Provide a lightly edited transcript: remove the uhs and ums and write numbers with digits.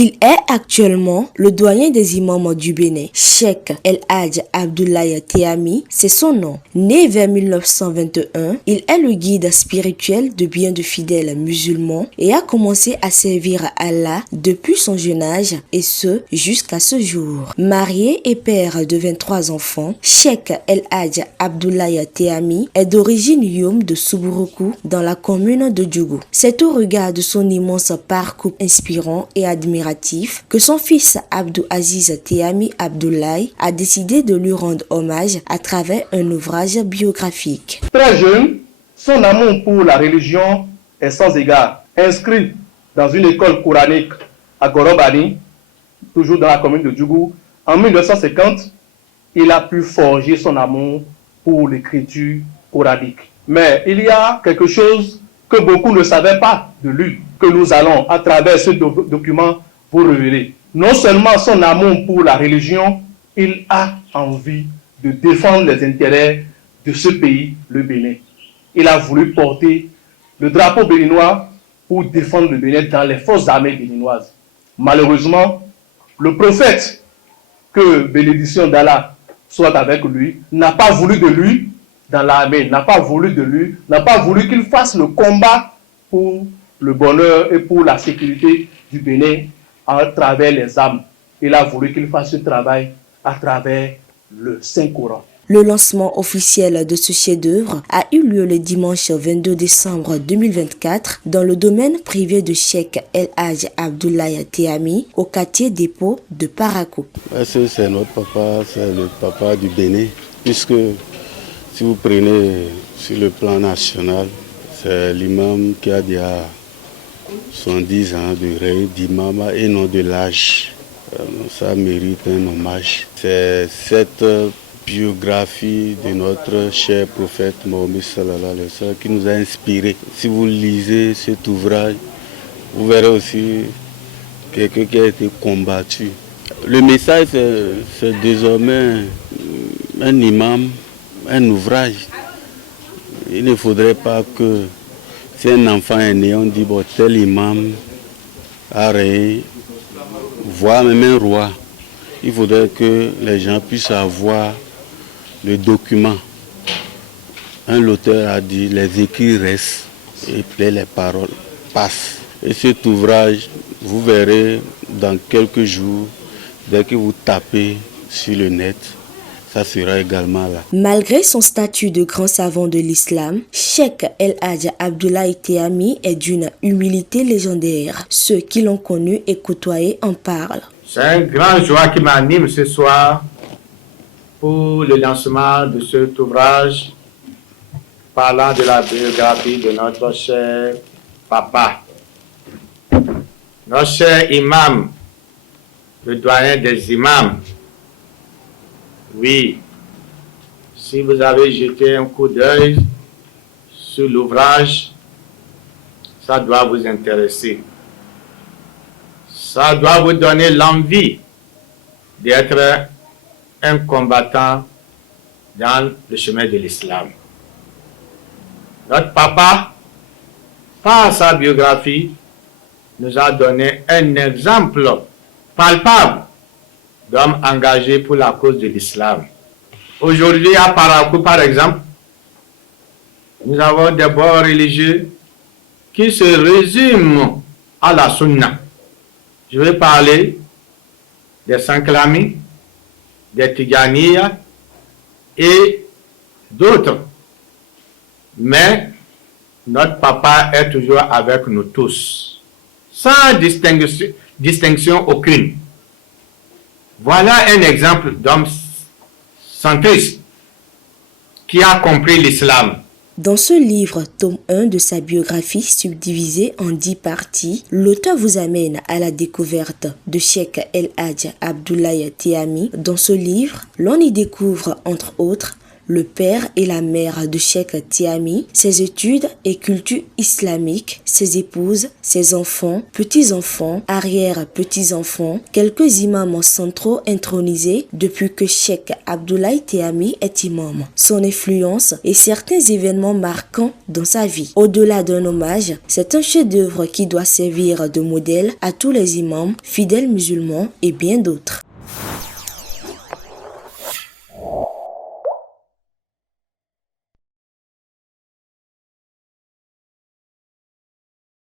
Il est actuellement le doyen des imams du Bénin. Cheikh El Hadj Abdoulaye Tehami, c'est son nom. Né vers 1921, il est le guide spirituel de bien de fidèles musulmans et a commencé à servir Allah depuis son jeune âge et ce jusqu'à ce jour. Marié et père de 23 enfants, Cheikh El Hadj Abdoulaye Tehami est d'origine Youm de Soubourou dans la commune de Djougou. C'est au regard de son immense parcours inspirant et admiratif que son fils Abdou Aziz Tehami Abdoulaye a décidé de lui rendre hommage à travers un ouvrage biographique. Très jeune, son amour pour la religion est sans égard. Inscrit dans une école coranique à Gorobani, toujours dans la commune de Djougou, en 1950, il a pu forger son amour pour l'écriture coranique. Mais il y a quelque chose que beaucoup ne savaient pas de lui, que nous allons, à travers ce document, vous révéler. Non seulement son amour pour la religion, il a envie de défendre les intérêts de ce pays, le Bénin. Il a voulu porter le drapeau béninois pour défendre le Bénin dans les forces armées béninoises. Malheureusement, le prophète, que bénédiction d'Allah soit avec lui, n'a pas voulu de lui dans l'armée, n'a pas voulu qu'il fasse le combat pour le bonheur et pour la sécurité du Bénin à travers les armes. Il a voulu qu'il fasse ce travail à travers le Saint-Coran. Le lancement officiel de ce chef-d'œuvre a eu lieu le dimanche 22 décembre 2024 dans le domaine privé de Cheikh El Hadj Abdoulaye Tehami au quartier dépôt de Parakou. C'est notre papa, c'est le papa du Bénin, puisque si vous prenez sur le plan national, c'est l'imam qui a déjà 70 ans de règne d'imam et non de l'âge. Ça mérite un hommage. C'est cette biographie de notre cher prophète Mohammed sallallahu alayhi wa sallam qui nous a inspirés. Si vous lisez cet ouvrage, vous verrez aussi quelqu'un qui a été combattu. Le message, c'est désormais un imam, un ouvrage. Il ne faudrait pas que si un enfant est né, on dit bon, tel imam a régné, voire même un roi. Il faudrait que les gens puissent avoir le document. Un auteur a dit les écrits restent et puis les paroles passent. Et cet ouvrage, vous verrez dans quelques jours, dès que vous tapez sur le net, ça sera également là. Malgré son statut de grand savant de l'islam, Cheikh El Hadj Abdoulaye Tehami est d'une humilité légendaire. Ceux qui l'ont connu et côtoyé en parlent. C'est un grand joie qui m'anime ce soir pour le lancement de cet ouvrage parlant de la biographie de notre cher papa, notre cher imam, le doyen des imams. Oui, si vous avez jeté un coup d'œil sur l'ouvrage, ça doit vous intéresser. Ça doit vous donner l'envie d'être un combattant dans le chemin de l'islam. Notre papa, par sa biographie, nous a donné un exemple palpable d'homme engagé pour la cause de l'islam. Aujourd'hui, à Parakou, par exemple, nous avons des bords religieux qui se résument à la sunna. Je vais parler des Sanklami, des Tidjaniya et d'autres. Mais notre papa est toujours avec nous tous, sans distinction aucune. Voilà un exemple d'homme centriste qui a compris l'islam. Dans ce livre, tome 1 de sa biographie subdivisée en 10 parties, l'auteur vous amène à la découverte de Cheikh El Hadj Abdoulaye Tehami. Dans ce livre, l'on y découvre, entre autres, le père et la mère de Cheikh Tiami, ses études et culture islamique, ses épouses, ses enfants, petits-enfants, arrière-petits-enfants, quelques imams centraux intronisés depuis que Cheikh Abdoulaye Tiami est imam, son influence et certains événements marquants dans sa vie. Au-delà d'un hommage, c'est un chef-d'œuvre qui doit servir de modèle à tous les imams, fidèles musulmans et bien d'autres.